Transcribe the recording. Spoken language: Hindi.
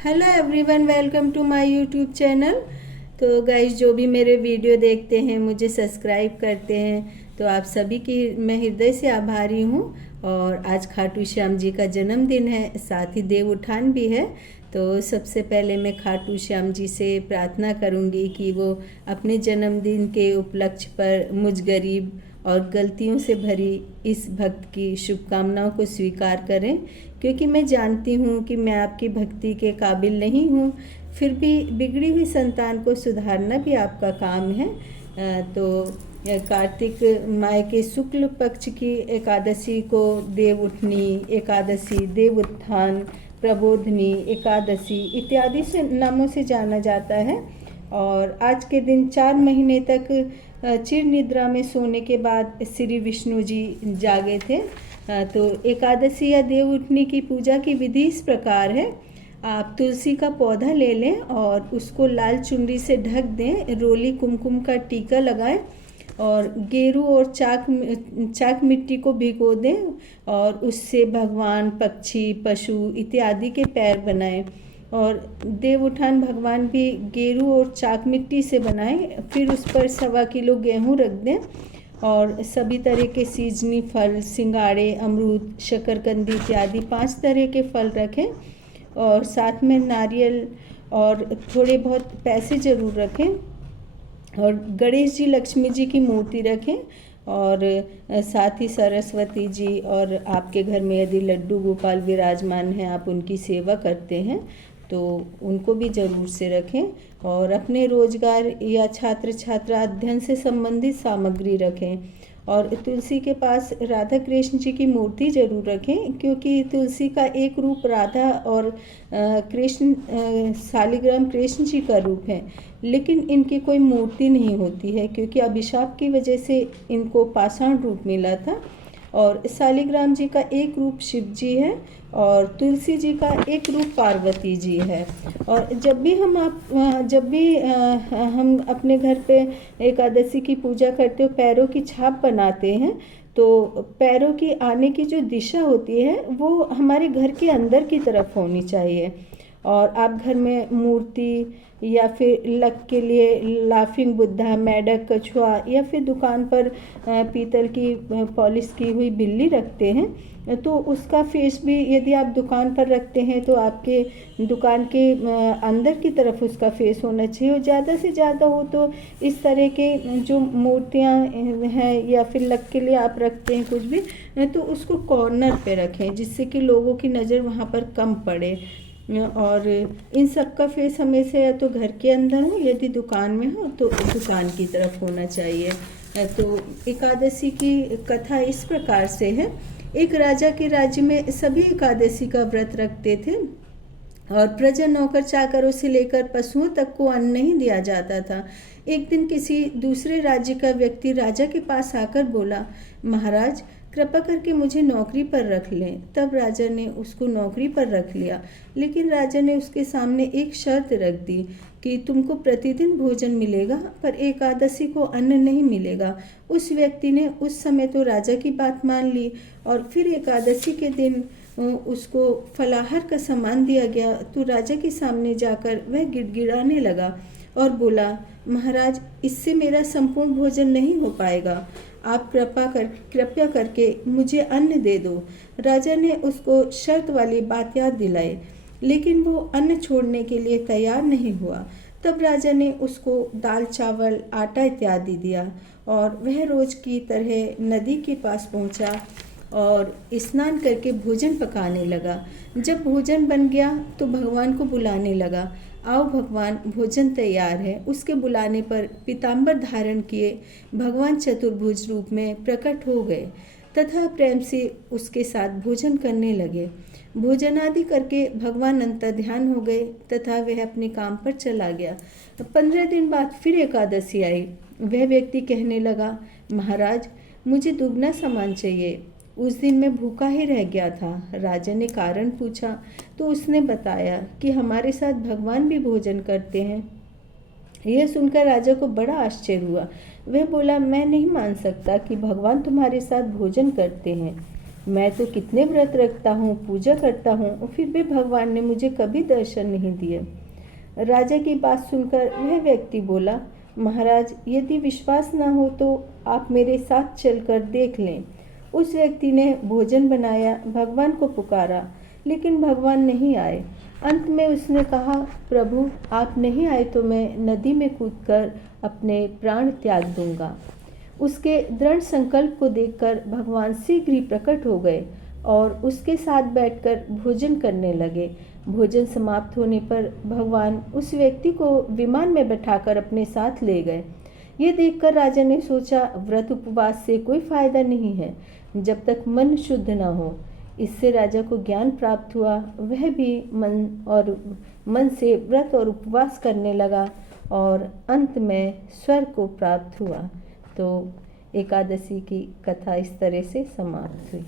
Hello everyone, welcome to my YouTube channel. तो गाइस, जो भी मेरे वीडियो देखते हैं, मुझे सब्सक्राइब करते हैं, तो आप सभी की मैं हृदय से आभारी हूँ। और आज खाटू श्याम जी का जन्मदिन है, साथ ही देव उठान भी है। तो सबसे पहले मैं खाटू श्याम जी से प्रार्थना करूँगी कि वो अपने जन्मदिन के उपलक्ष्य पर मुझ गरीब और गलतियों से भरी इस भक्त की शुभकामनाओं को स्वीकार करें, क्योंकि मैं जानती हूँ कि मैं आपकी भक्ति के काबिल नहीं हूँ। फिर भी बिगड़ी हुई संतान को सुधारना भी आपका काम है। कार्तिक माह के शुक्ल पक्ष की एकादशी को देव उठनी एकादशी, देव उत्थान, प्रबोधनी एकादशी इत्यादि से नामों से जाना जाता है। और आज के दिन 4 महीने तक चिर निद्रा में सोने के बाद श्री विष्णु जी जागे थे। तो एकादशी या देव उठनी की पूजा की विधि इस प्रकार है। आप तुलसी का पौधा ले लें और उसको लाल चुनरी से ढक दें, रोली कुमकुम का टीका लगाएं और गेरू और चाक मिट्टी को भिगो दें और उससे भगवान, पक्षी, पशु इत्यादि के पैर बनाएं। और देव उठान भगवान भी गेरू और चाक मिट्टी से बनाएं। फिर उस पर 1.25 किलो गेहूँ रख दें और सभी तरह के सीजनी फल, सिंगाड़े, अमरूद, शकरकंदी इत्यादि 5 तरह के फल रखें और साथ में नारियल और थोड़े बहुत पैसे ज़रूर रखें। और गणेश जी, लक्ष्मी जी की मूर्ति रखें और साथ ही सरस्वती जी, और आपके घर में यदि लड्डू गोपाल विराजमान हैं, आप उनकी सेवा करते हैं तो उनको भी ज़रूर से रखें। और अपने रोजगार या छात्र छात्रा अध्ययन से संबंधित सामग्री रखें। और तुलसी के पास राधा कृष्ण जी की मूर्ति जरूर रखें, क्योंकि तुलसी का एक रूप राधा और कृष्ण शालिग्राम कृष्ण जी का रूप है, लेकिन इनकी कोई मूर्ति नहीं होती है, क्योंकि अभिशाप की वजह से इनको पाषाण रूप मिला था। और शालिग्राम जी का एक रूप शिव जी है और तुलसी जी का एक रूप पार्वती जी है। और जब भी हम अपने घर पे एकादशी की पूजा करते हो, पैरों की छाप बनाते हैं, तो पैरों की आने की जो दिशा होती है वो हमारे घर के अंदर की तरफ होनी चाहिए। और आप घर में मूर्ति या फिर लक के लिए लाफिंग बुद्धा, मेढक, कछुआ या फिर दुकान पर पीतल की पॉलिश की हुई बिल्ली रखते हैं, तो उसका फेस भी यदि आप दुकान पर रखते हैं तो आपके दुकान के अंदर की तरफ उसका फेस होना चाहिए। और ज़्यादा से ज़्यादा हो तो इस तरह के जो मूर्तियाँ हैं या फिर लक के लिए आप रखते हैं कुछ भी, तो उसको कॉर्नर पे रखें, जिससे कि लोगों की नज़र वहाँ पर कम पड़े। और इन सब का फेस हमेशा या तो घर के अंदर हो, यदि दुकान में हो तो दुकान की तरफ होना चाहिए। तो एकादशी की कथा इस प्रकार से है। एक राजा के राज्य में सभी एकादशी का व्रत रखते थे और प्रजा, नौकर चाकरों से लेकर पशुओं तक को अन्न नहीं दिया जाता था। एक दिन किसी दूसरे राज्य का व्यक्ति राजा के पास आकर बोला, महाराज, कृपा करके मुझे नौकरी पर रख लें। तब राजा ने उसको नौकरी पर रख लिया, लेकिन राजा ने उसके सामने एक शर्त रख दी कि तुमको प्रतिदिन भोजन मिलेगा, पर एकादशी को अन्न नहीं मिलेगा। उस व्यक्ति ने उस समय तो राजा की बात मान ली और फिर एकादशी के दिन उसको फलाहार का सामान दिया गया तो राजा के सामने जाकर वह गिड़गिड़ाने लगा और बोला, महाराज, इससे मेरा संपूर्ण भोजन नहीं हो पाएगा, आप कृपया करके मुझे अन्न दे दो। राजा ने उसको शर्त वाली बात याद दिलाई, लेकिन वो अन्न छोड़ने के लिए तैयार नहीं हुआ। तब राजा ने उसको दाल, चावल, आटा इत्यादि दिया और वह रोज की तरह नदी के पास पहुंचा और स्नान करके भोजन पकाने लगा। जब भोजन बन गया तो भगवान को बुलाने लगा, आओ भगवान, भोजन तैयार है। उसके बुलाने पर पीताम्बर धारण किए भगवान चतुर्भुज रूप में प्रकट हो गए तथा प्रेम से उसके साथ भोजन करने लगे। भोजन आदि करके भगवान अंतर्ध्यान हो गए तथा वह अपने काम पर चला गया। 15 दिन बाद फिर एकादशी आई। वह व्यक्ति कहने लगा, महाराज, मुझे दुगना सामान चाहिए, उस दिन मैं भूखा ही रह गया था। राजा ने कारण पूछा तो उसने बताया कि हमारे साथ भगवान भी भोजन करते हैं। यह सुनकर राजा को बड़ा आश्चर्य हुआ। वह बोला, मैं नहीं मान सकता कि भगवान तुम्हारे साथ भोजन करते हैं। मैं तो कितने व्रत रखता हूँ, पूजा करता हूँ, फिर भी भगवान ने मुझे कभी दर्शन नहीं दिए। राजा की बात सुनकर वह व्यक्ति बोला, महाराज, यदि विश्वास न हो तो आप मेरे साथ चलकर देख लें। उस व्यक्ति ने भोजन बनाया, भगवान को पुकारा, लेकिन भगवान नहीं आए। अंत में उसने कहा, प्रभु आप नहीं आए तो मैं नदी में कूदकर अपने प्राण त्याग दूंगा। उसके दृढ़ संकल्प को देखकर भगवान शीघ्र ही प्रकट हो गए और उसके साथ बैठकर भोजन करने लगे। भोजन समाप्त होने पर भगवान उस व्यक्ति को विमान में बैठाकर अपने साथ ले गए। ये देखकर राजा ने सोचा, व्रत उपवास से कोई फायदा नहीं है जब तक मन शुद्ध न हो। इससे राजा को ज्ञान प्राप्त हुआ। वह भी मन से व्रत और उपवास करने लगा और अंत में स्वर्ग को प्राप्त हुआ। तो एकादशी की कथा इस तरह से समाप्त हुई।